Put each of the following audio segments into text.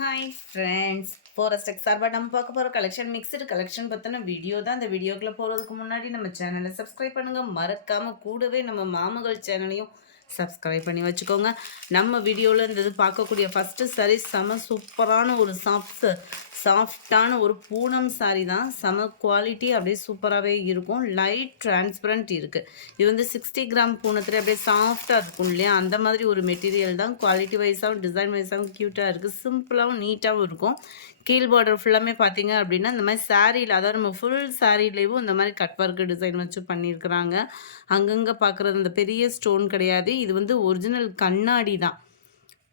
Hi friends, forest X சார்பாக நம்ம பார்க்க போகிற கலெக்ஷன் மிக்சடு கலெக்ஷன் பற்றின வீடியோ தான். இந்த வீடியோக்குள்ளே போகிறதுக்கு முன்னாடி நம்ம சேனலை சப்ஸ்கிரைப் பண்ணுங்கள். மறக்காமல் கூடவே நம்ம மாமகள் சேனலையும் சப்ஸ்கிரைப் பண்ணி வச்சுக்கோங்க. நம்ம வீடியோவில் இந்த இது பார்க்கக்கூடிய ஃபஸ்ட்டு சாரீ செம சூப்பரான ஒரு சாஃப்டான ஒரு பூனம் சாரீ தான். செம குவாலிட்டி அப்படியே சூப்பராகவே இருக்கும். லைட் டிரான்ஸ்பரண்ட் இருக்குது. இது வந்து 60 கிராம் பூனத்தில் அப்படியே சாஃப்டாக இருக்கும் இல்லையா, அந்த மாதிரி ஒரு மெட்டீரியல் தான். குவாலிட்டி வைஸாகவும் டிசைன் வைஸாகவும் க்யூட்டாக இருக்குது. சிம்பிளாகவும் நீட்டாகவும் இருக்கும். கீழ் பார்டர் ஃபுல்லாமே பார்த்தீங்க அப்படின்னா இந்த மாதிரி சாரியில், அதாவது நம்ம ஃபுல் சாரீலேயும் இந்த மாதிரி கட் ஒர்க்கு டிசைன் வச்சு பண்ணியிருக்கிறாங்க. அங்கங்கே பார்க்குறது அந்த பெரிய ஸ்டோன் கிடையாது. இது வந்து ஒரிஜினல் கண்ணாடி தான்.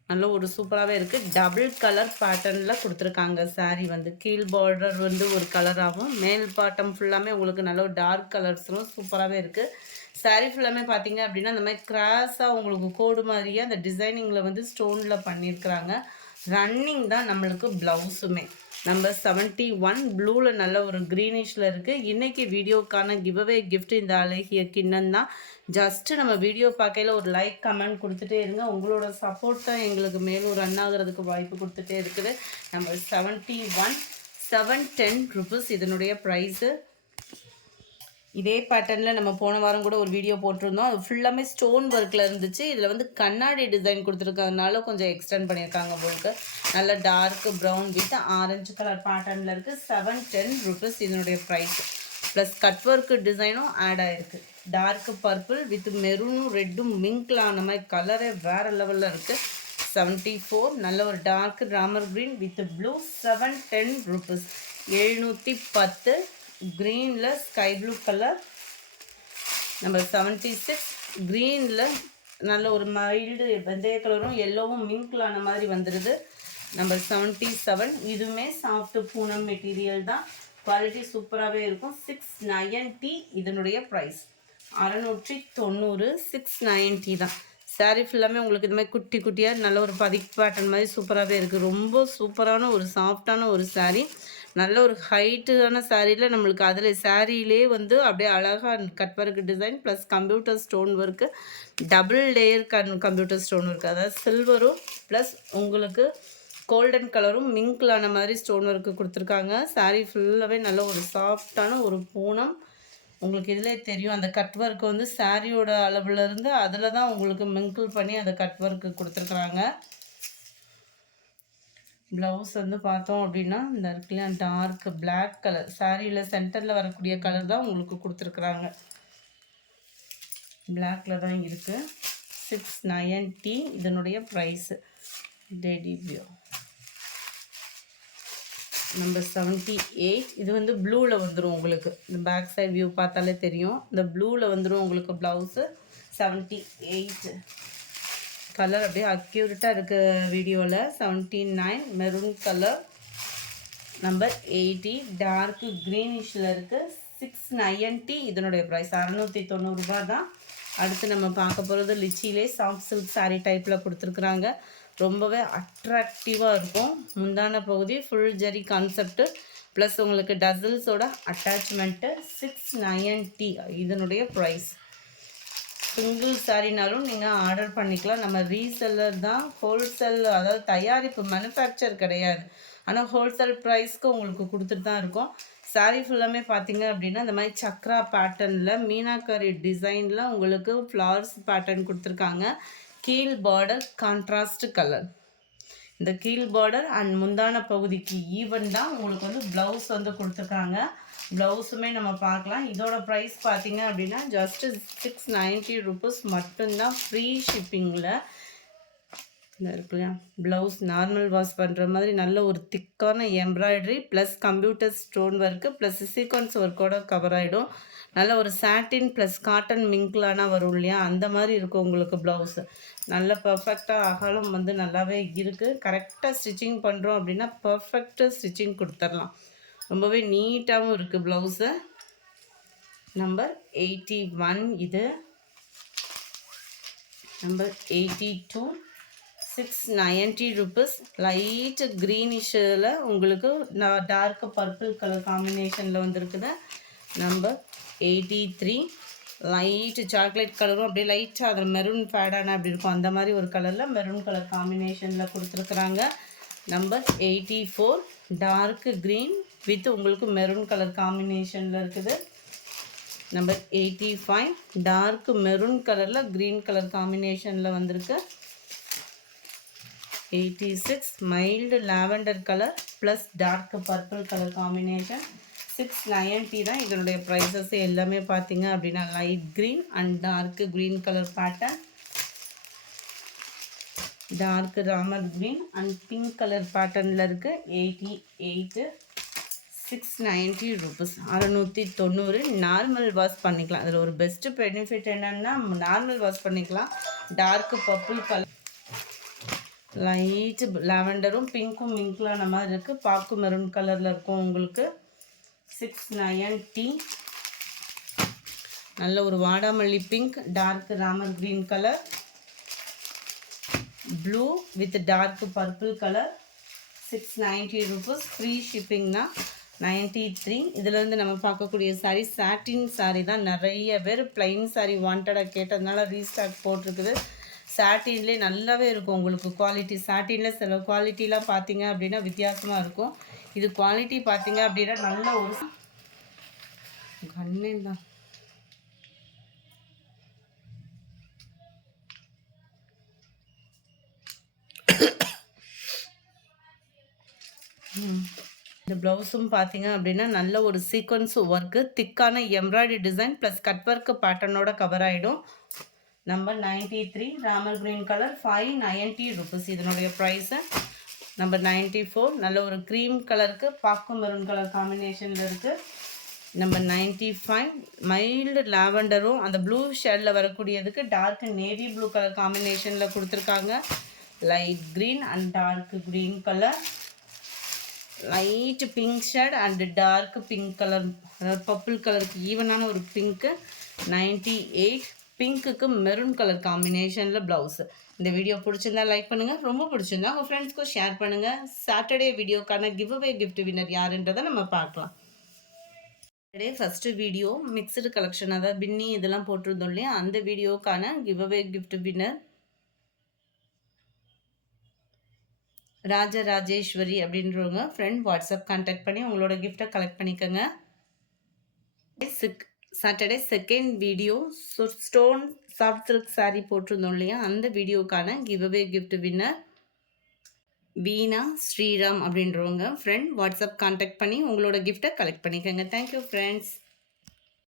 நல்ல ஒரு சூப்பராகவே இருக்குது. டபுள் கலர் பேட்டர்னில் கொடுத்துருக்காங்க. சாரீ வந்து கீழ் பார்டர் வந்து ஒரு கலராகவும், மேல் பாட்டம் ஃபுல்லாமே உங்களுக்கு நல்ல ஒரு டார்க் கலர்ஸும் சூப்பராகவே இருக்குது. சாரீ ஃபுல்லாமே பார்த்தீங்க அப்படின்னா இந்த மாதிரி கிராஸாக உங்களுக்கு கோடு மாதிரியே அந்த டிசைனிங்கில் வந்து ஸ்டோனில் பண்ணியிருக்கிறாங்க. ரன்னிங் தான் நம்மளுக்கு ப்ளவுஸுமே. நம்பர் 71 ப்ளூவில் நல்ல ஒரு க்ரீனிஷில் இருக்குது. இன்றைக்கி வீடியோக்கான கிவ்அவே கிஃப்ட் இந்த அழகிய கிண்ணம் தான். ஜஸ்ட்டு நம்ம வீடியோ பார்க்கையில் ஒரு லைக் கமெண்ட் கொடுத்துட்டே இருங்க. உங்களோட சப்போர்ட் தான் எங்களுக்கு மேலும் ரன் ஆகிறதுக்கு வாய்ப்பு கொடுத்துட்டே இருக்குது. நம்பர் 71 710 ருபீஸ் இதனுடைய ப்ரைஸு. இதே பேட்டர்னில் நம்ம போன வாரம் கூட ஒரு வீடியோ போட்டிருந்தோம். அது ஃபுல்லாமே ஸ்டோன் ஒர்க்கில் இருந்துச்சு. இதில் வந்து கண்ணாடி டிசைன் கொடுத்துருக்கிறதுனால கொஞ்சம் எக்ஸ்டெண்ட் பண்ணியிருக்காங்க உங்களுக்கு. நல்ல dark brown with orange colour பேட்டர்னில் இருக்குது. 710 ருபீஸ் இதனுடைய ப்ரைஸ். ப்ளஸ் கட் ஒர்க்கு டிசைனும் ஆட் ஆகிருக்கு. டார்க் பர்பிள் வித் மெரூனும் ரெட்டும் மிங்கில் ஆன மாதிரி கலரே வேறு லெவலில் இருக்குது. 74 நல்ல ஒரு dark Ramar green with blue. 710 rupees. 710 க்ரீனில் ஸ்கை ப்ளூ கலர். நம்பர் 76 க்ரீனில் நல்ல ஒரு மைல்டு வெந்தய கலரும் எல்லோவும் மிங்கிளான மாதிரி வந்துடுது. நம்பர் 77 இதுவுமே சாஃப்ட் பூனம் மெட்டீரியல் தான். குவாலிட்டி சூப்பராகவே இருக்கும். 690 இதனுடைய ப்ரைஸ். 690 690 தான். சாரீ ஃபுல்லாமே உங்களுக்கு இந்த மாதிரி குட்டி குட்டியாக நல்ல ஒரு பதிக் பேட்டர்ன் மாதிரி சூப்பராகவே இருக்குது. ரொம்ப சூப்பரான ஒரு சாஃப்டான ஒரு சாரீ. நல்ல ஒரு ஹைட்டான சாரியில் நம்மளுக்கு அதில் சாரியிலே வந்து அப்படியே அழகாக cut work design plus computer stone work, double layer computer stone work, அதாவது சில்வரும் ப்ளஸ் உங்களுக்கு கோல்டன் கலரும் மிங்கிளான மாதிரி ஸ்டோன் ஒர்க்கு கொடுத்துருக்காங்க. சாரீ ஃபுல்லாகவே நல்ல ஒரு சாஃப்டான ஒரு பூனம். உங்களுக்கு இதிலே தெரியும் அந்த கட் ஒர்க்கு வந்து சாரியோட அளவுலேருந்து அதில் தான் உங்களுக்கு மிங்கிள் பண்ணி அந்த கட் ஒர்க்கு கொடுத்துருக்குறாங்க. ப்ளவுஸ் வந்து பார்த்தோம் அப்படின்னா இந்த இருக்குல்லையா டார்க் பிளாக் கலர் சாரியில் சென்டரில் வரக்கூடிய கலர் தான் உங்களுக்கு கொடுத்துருக்குறாங்க. பிளாக்கில் தான் இருக்குது. 690 இதனுடைய ப்ரைஸு. டெடிபியோ நம்பர் 78 இது வந்து ப்ளூவில் வந்துடும் உங்களுக்கு. இந்த பேக் சைட் வியூ பார்த்தாலே தெரியும். இந்த ப்ளூவில் வந்துடும் உங்களுக்கு ப்ளவுஸு. 78 கலர் அப்படியே அக்யூரேட்டாக இருக்குது வீடியோவில். 79 மெரூன் கலர். நம்பர் 80 டார்க் க்ரீனிஷில் இருக்குது. 690 இதனுடைய ப்ரைஸ். 690 ரூபா தான். அடுத்து நம்ம பார்க்க போகிறது லிச்சிலே சாஃப்ட் சில்க் சாரீ டைப்பில் கொடுத்துருக்குறாங்க. ரொம்பவே அட்ராக்டிவாக இருக்கும். முந்தான பகுதி ஃபுல் ஜரி கான்செப்ட்டு ப்ளஸ் உங்களுக்கு டசல்ஸோட அட்டாச்மெண்ட்டு. 690 இதனுடைய ப்ரைஸ். சிங்கிள் சாரினாலும் நீங்கள் ஆர்டர் பண்ணிக்கலாம். நம்ம ரீசெல்லர் தான். ஹோல்சேல் அதாவது தயாரிப்பு மேனுஃபேக்சர் கிடையாது. ஆனால் ஹோல்சேல் ப்ரைஸ்க்கு உங்களுக்கு கொடுத்துட்டு தான் இருக்கோம். சாரீ ஃபுல்லாமே பார்த்தீங்க அப்படின்னா இந்த மாதிரி சக்ரா பேட்டர்னில் மீனாக்கரி டிசைனில் உங்களுக்கு ஃப்ளவர்ஸ் பேட்டர்ன் கொடுத்துருக்காங்க. கீழ் பார்டர் கான்ட்ராஸ்ட் கலர். இந்த கீழ் பார்டர் அண்ட் முந்தான பகுதிக்கு ஈவன் தான் உங்களுக்கு வந்து ப்ளவுஸ் வந்து கொடுத்துருக்காங்க. ப்ளவுஸுமே நம்ம பார்க்கலாம். இதோட ப்ரைஸ் பார்த்தீங்க அப்படின்னா ஜஸ்ட்டு 690 ருபீஸ் மட்டும்தான். ஃப்ரீ ஷிப்பிங்கில் இந்த இருக்குல்லையா ப்ளவுஸ் நார்மல் வாஷ் பண்ணுற மாதிரி நல்ல ஒரு திக்கான embroidery plus computer stone work plus sequins ஒர்க்கோட கவர் ஆகிடும். நல்ல ஒரு சாட்டின் ப்ளஸ் காட்டன் மிங்கிளானா வரும் இல்லையா, அந்த மாதிரி இருக்கும் உங்களுக்கு ப்ளவுஸு. நல்ல பர்ஃபெக்டாக அகலம் வந்து நல்லாவே இருக்குது. கரெக்டாக ஸ்டிச்சிங் பண்ணுறோம் அப்படின்னா பர்ஃபெக்டாக ஸ்டிச்சிங் கொடுத்துடலாம். ரொம்பவே நீட்டாகவும் இருக்குது ப்ளவுஸு. நம்பர் 81 இது. Number 82 690 rupees. லைட் க்ரீனிஷில் உங்களுக்கு டார்க் பர்பிள் கலர் காம்பினேஷனில் வந்துருக்குது. நம்பர் 83 லைட் சாக்லேட் கலரும் அப்படியே லைட்டாக அதில் மெரூன் ஃபேடான அப்படி இருக்கும். அந்த மாதிரி ஒரு கலரில் மெரூன் கலர் காம்பினேஷனில் கொடுத்துருக்குறாங்க. நம்பர் 84 டார்க் க்ரீன் வித் உங்களுக்கு மெரூன் கலர் காம்பினேஷனில் இருக்குது. நம்பர் 85 டார்க் மெரூன் கலரில் க்ரீன் கலர் காம்பினேஷனில் வந்திருக்கு. 86 mild lavender colour plus dark purple colour combination. 690 தான் இதனுடைய ப்ரைஸஸ் எல்லாமே பார்த்தீங்க அப்படின்னா light green and dark green colour pattern, dark Ramar green and pink colour பேட்டர்னில் இருக்குது. 88 690 ருபீஸ், 690. நார்மல் வாஷ் பண்ணிக்கலாம். அதில் ஒரு பெஸ்ட்டு பெனிஃபிட் என்னென்னா நார்மல் வாஷ் பண்ணிக்கலாம். டார்க் பர்பிள் கலர் லைட் லாவெண்டரும் பிங்க்கும் மிங்க்லான மாதிரி இருக்குது. பாக்கு மெரூன் கலரில் இருக்கும் உங்களுக்கு. 690. நல்ல ஒரு வாடாமல்லி pink, dark Ramar green colour, blue with dark purple colour. 690 rupees. Free ஷிப்பிங்னா 93. இதிலேருந்து நம்ம பார்க்கக்கூடிய சாரீ சாட்டின் சாரீ தான். நிறைய பேர் ப்ளைன் சாரீ வாண்டடாக கேட்டதுனால ரீஸ்டாக் போட்டிருக்குது. சாட்டின்லேயே நல்லாவே இருக்கும் உங்களுக்கு குவாலிட்டி. சாட்டினில் சில குவாலிட்டிலாம் பார்த்தீங்க அப்படின்னா வித்தியாசமாக இருக்கும். இது குவாலிட்டி பார்த்தீங்க அப்படின்னா நல்ல ஒரு கண்ணன் தான். இந்த ப்ளவுஸும் பார்த்தீங்க அப்படின்னா நல்ல ஒரு சீக்வன்ஸ் ஒர்க்கு, திக்கான embroidery design plus cut work பேட்டர்னோட கவர் ஆகிடும். Number 93 Ramar green colour, 590 rupees இதனுடைய ப்ரைஸு. நம்பர் 94 நல்ல ஒரு க்ரீம் கலருக்கு பாக்கு மெரூன் கலர் காம்பினேஷனில் இருக்குது. நம்பர் 95 மைல்டு லாவெண்டரும் அந்த ப்ளூ ஷேடில் வரக்கூடியதுக்கு டார்க் நேவி ப்ளூ கலர் காம்பினேஷனில் கொடுத்துருக்காங்க. Light green and dark green colour, light pink shade and dark pink colour, அதாவது பர்பிள் கலருக்கு ஈவனான ஒரு பிங்க்கு. 98 பிங்க்குக்கு மெரூன் கலர் காம்பினேஷனில் ப்ளவுஸு. இந்த வீடியோ பிடிச்சிருந்தா லைக் பண்ணுங்கள், ரொம்ப பிடிச்சிருந்தா உங்கள் ஃப்ரெண்ட்ஸ்க்கும் ஷேர் பண்ணுங்கள். சாட்டர்டே வீடியோக்கான கிவ் அவே கிஃப்ட் வின்னர் யாருன்றதை நம்ம பார்க்கலாம். Saturday first video mixed collection, அதாவது பின்னி இதெல்லாம் போட்டிருந்தோம் இல்லையா, அந்த வீடியோக்கான giveaway gift winner Rajarajeswari அப்படின்றவங்க ஃப்ரெண்ட் வாட்ஸ்அப் கான்டாக்ட் பண்ணி உங்களோட கிஃப்டை கலெக்ட் பண்ணிக்கோங்க. Saturday second video stone soft silk sari போட்டிருந்தோம் இல்லையா, அந்த வீடியோக்கான கிவ் அவே கிஃப்ட் வின்னர் வீணா ஸ்ரீராம் அப்படின்றவங்க ஃப்ரெண்ட் வாட்ஸ்அப் கான்டாக்ட் பண்ணி உங்களோட கிஃப்டை கலெக்ட் பண்ணிக்கோங்க. Thank you friends.